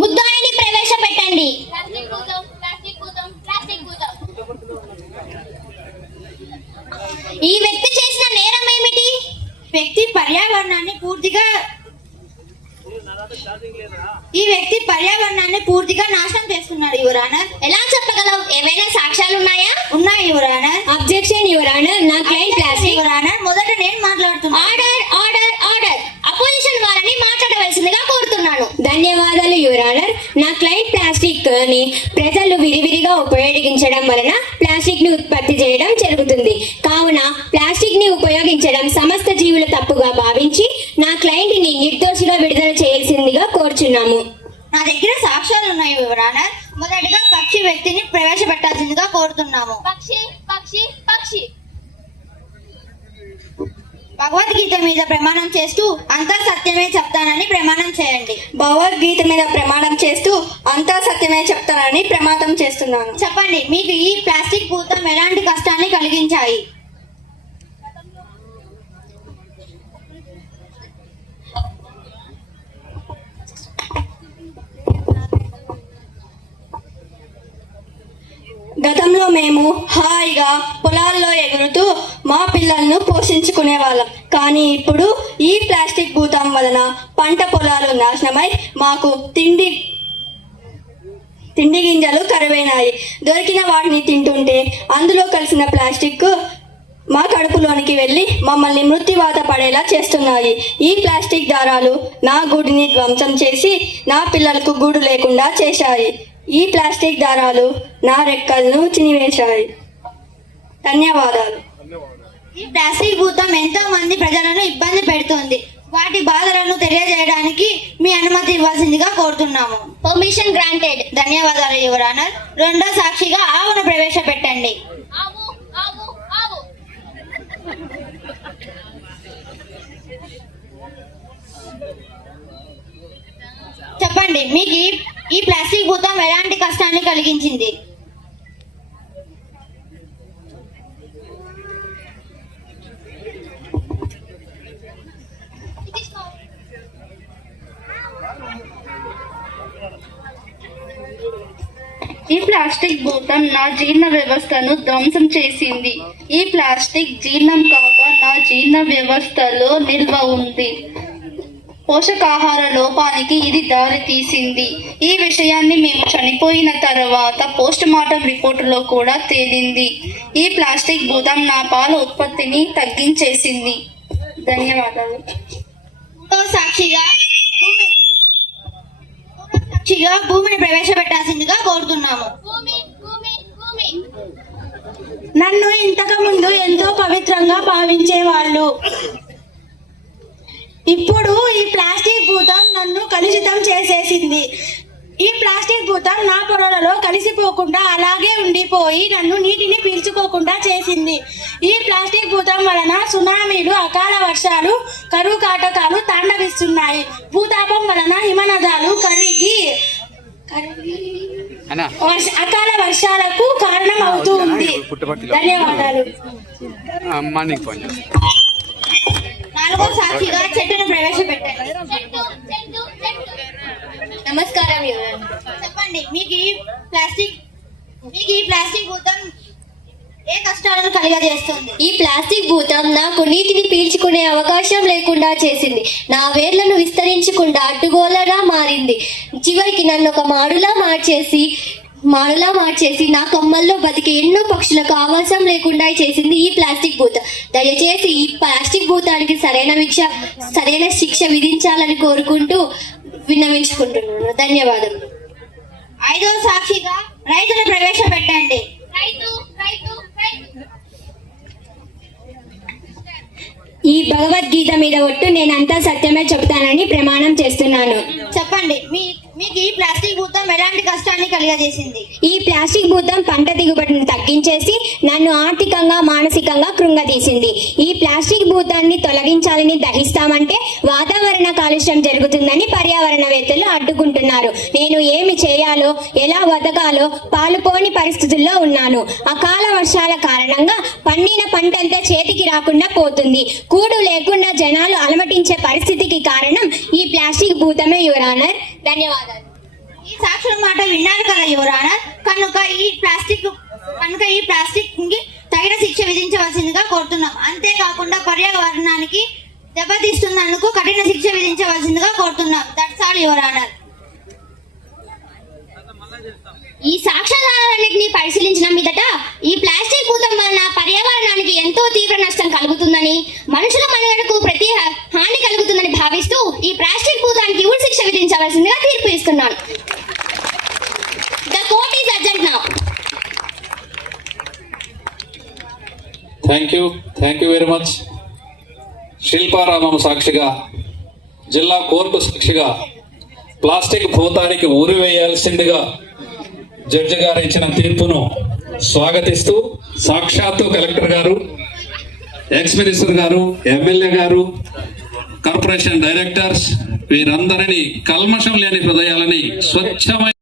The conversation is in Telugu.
ముద్దాయిని ప్రవేశపెట్టండి. ఈ వ్యక్తి చేసిన నేరం ఏమిటి? వ్యక్తి పర్యావరణాన్ని పూర్తిగా నాశనం చేస్తున్నాడు యువర్ ఆనర్. ఎలా చెప్పగలవు? ఏమైనా సాక్ష్యాలు ఉన్నాయా? ఉన్నాయి your honour. Objection your honour. నా క్లయింట్ ప్లాస్టిక్. యువర్ ఆనర్, మొదట నేను మాట్లాడుతున్నాను. Order order order. అపోజిషన్ వారిని మాట్లాడవలసిందిగా కోరుతున్నాను. ధన్యవాదాలు యువర్ ఆనర్. నా క్లయింట్ ప్లాస్టిక్ ని ప్రజలు విరివిరిగా ఉపయోగించడం వలన ప్లాస్టిక్ ని ఉత్పత్తి చేయడం జరుగుతుంది. కావున ప్లాస్టిక్ ని ఉపయోగించడం సమస్త జీవుల తప్పుగా భావించి నా క్లయింట్ ని నిర్దోషిగా విడుదల చేయాల్సిందిగా కోరుచున్నాము. నా దగ్గర సాక్ష్యాలు ఉన్నాయి యువర్ ఆనర్. మొదటిగా పక్షి వ్యక్తిని ప్రవేశపెట్టాల్సిందిగా కోరుతున్నాము. పక్షి పక్షి పక్షి. భగవద్గీత మీద ప్రమాణం చేస్తూ అంతా సత్యమే చెప్తానని ప్రమాణం చేయండి. భగవద్గీత మీద ప్రమాణం చేస్తూ అంతా సత్యమే చెప్తానని ప్రమాణం చేస్తున్నాను. చెప్పండి, మీకు ఈ ప్లాస్టిక్ భూతం ఎలాంటి కష్టాన్ని కలిగించాయి? గతంలో మేము హాయిగా పొలాల్లో ఎగురుతూ మా పిల్లలను పోషించుకునే వాళ్ళం. కానీ ఇప్పుడు ఈ ప్లాస్టిక్ భూతం వలన పంట పొలాలు నాశనమై మాకు తిండి గింజలు కరువైనాయి. దొరికిన వాటిని తింటుంటే అందులో కలిసిన ప్లాస్టిక్ మా కడుపులోనికి వెళ్ళి మమ్మల్ని మృత్యువాత పడేలా చేస్తున్నాయి. ఈ ప్లాస్టిక్ దారాలు నా గూడుని ధ్వంసం చేసి నా పిల్లలకు గూడు లేకుండా చేశాయి. ఈ ప్లాస్టిక్ దారాలు నా రెక్కలను చినివేశాయి. ధన్యవాదాలు. ఈ ప్లాస్టిక్ భూతం ఎంతో మంది ప్రజలను ఇబ్బంది పెడుతుంది. వాటి బాధలను తెలియజేయడానికి మీ అనుమతి ఇవ్వాల్సిందిగా కోరుతున్నాము. Permission granted. ధన్యవాదాలు యువర్ ఆనర్. రెండో సాక్షిగా ఆవును ప్రవేశపెట్టండి. చెప్పండి, మీకు ఈ ప్లాస్టిక్ భూతం ఎలాంటి కష్టాన్ని కలిగించింది? ఈ ప్లాస్టిక్ భూతం నా జీర్ణ వ్యవస్థను ధ్వంసం చేసింది. ఈ ప్లాస్టిక్ జీర్ణం కాక నా జీర్ణ వ్యవస్థలో నిల్వ ఉంది. పోషకాహార లోపానికి ఇది దారి తీసింది. ఈ విషయాన్ని మేము చనిపోయిన తర్వాత పోస్ట్ మార్టం రిపోర్టులో కూడా తేలింది. ఈ ప్లాస్టిక్ భూతం నా పాల ఉత్పత్తిని తగ్గించేసింది. ధన్యవాదాలు. సాక్షిగా భూమిని ప్రవేశపెట్టాల్సిందిగా కోరుతున్నాము. నన్ను ఇంతకు ముందు ఎంతో పవిత్రంగా భావించేవాళ్ళు. ఇప్పుడు ఈ ప్లాస్టిక్ భూతం నన్ను కలుషితం చేసేసింది. ఈ ప్లాస్టిక్ భూతం నా పొరలలో కలిసిపోకుండా అలాగే ఉండిపోయి నన్ను నీటిని పీల్చుకోకుండా చేసింది. ఈ ప్లాస్టిక్ భూతం వలన సునామీలు, అకాల వర్షాలు, కరువు కాటకాలు తాండవిస్తున్నాయి. భూతాపం వలన హిమనదాలు కరిగి అకాల వర్షాలకు కారణం అవుతూ ఉంది. ధన్యవాదాలు. నాలుగో సాక్షిగా చెట్టును ప్రవేశపెట్టారు. నమస్కారం. చెప్పండి, మీకు ఈ ప్లాస్టిక్ భూతం ఏ కష్టాలను కలిగజేస్తుంది? ఈ ప్లాస్టిక్ భూతం నాకు నీటిని పీల్చుకునే అవకాశం లేకుండా చేసింది. నా వేర్లను విస్తరించకుండా అడ్డుగోలగా మారింది. చివరికి నన్ను ఒక మాడులా మార్చేసి నా కొమ్మల్లో బతికి ఎన్నో పక్షులకు ఆవాసం లేకుండా చేసింది ఈ ప్లాస్టిక్ భూతం. దయచేసి ఈ ప్లాస్టిక్ భూతానికి సరైన శిక్ష విధించాలని కోరుకుంటూ విన్నవించుకుంటున్నాను. ధన్యవాదాలు. ఐదో సాక్షిగా రైతును ప్రవేశపెట్టండి. ఈ భగవద్గీత మీద ఒట్టు నేనంతా సత్యమే చెప్తానని ప్రమాణం చేస్తున్నాను. చెప్పండి, మీకు ఈ ప్లాస్టిక్ భూతం ఎలాంటి కష్టాన్ని కలిగజేసింది? ఈ ప్లాస్టిక్ భూతం పంట దిగుబడిని తగ్గించేసి నన్ను ఆర్థికంగా మానసికంగా కృంగదీసింది. ఈ ప్లాస్టిక్ భూతాన్ని తొలగించాలని దహిస్తామంటే వాతావరణ కాలుష్యం జరుగుతుందని పర్యావరణవేత్తలు అడ్డుకుంటున్నారు. నేను ఏమి చేయాలో ఎలా బతకాలో పాలుపోని పరిస్థితుల్లో ఉన్నాను. అకాల వర్షాల కారణంగా పండిన పంటంతా చేతికి రాకుండా పోతుంది. కూడు లేకుండా జనాలు అలమటించే పరిస్థితికి కారణం ఈ ప్లాస్టిక్ భూతమే యువర్ ఆనర్. ధన్యవాదాలు. ఈ సాక్షుల మాట విన్నారు కదా యువర్ ఆనర్. కనుక ఈ ప్లాస్టిక్ కి తగిన శిక్ష విధించవలసిందిగా కోరుతున్నాం. అంతేకాకుండా పర్యావరణానికి దెబ్బతీస్తున్నందుకు కఠిన శిక్ష విధించవలసిందిగా కోరుతున్నాం. That's all your honour. ఈ సాక్ష్యాధారాలన్నింటినీ పరిశీలించిన మీదట ఈ ప్లాస్టిక్ భూతం వలన పర్యావరణానికి ఎంతో తీవ్ర నష్టం కలుగుతుందని, మనుషుల మనుగడకు ప్రతి హాని కలుగుతుందని భావిస్తూ ఈ ప్లాస్టిక్ భూతానికి ఉరి శిక్ష విధించవలసిందిగా తీర్పు ఇస్తున్నాను. The court is adjourned now. Thank you very much. Shilparamam సాక్షిగా, జిల్లా కోర్టు సాక్షిగా ప్లాస్టిక్ భూతానికి ఉరి వేయాల్సిందిగా జడ్జి గారు ఇచ్చిన తీర్పును స్వాగతిస్తూ సాక్షాత్తు కలెక్టర్ గారు, ఎక్స్ మినిస్టర్ గారు, ఎమ్మెల్యే గారు, కార్పొరేషన్ డైరెక్టర్స్ వీరందరినీ కల్మషం లేని హృదయాలని స్వచ్ఛమైన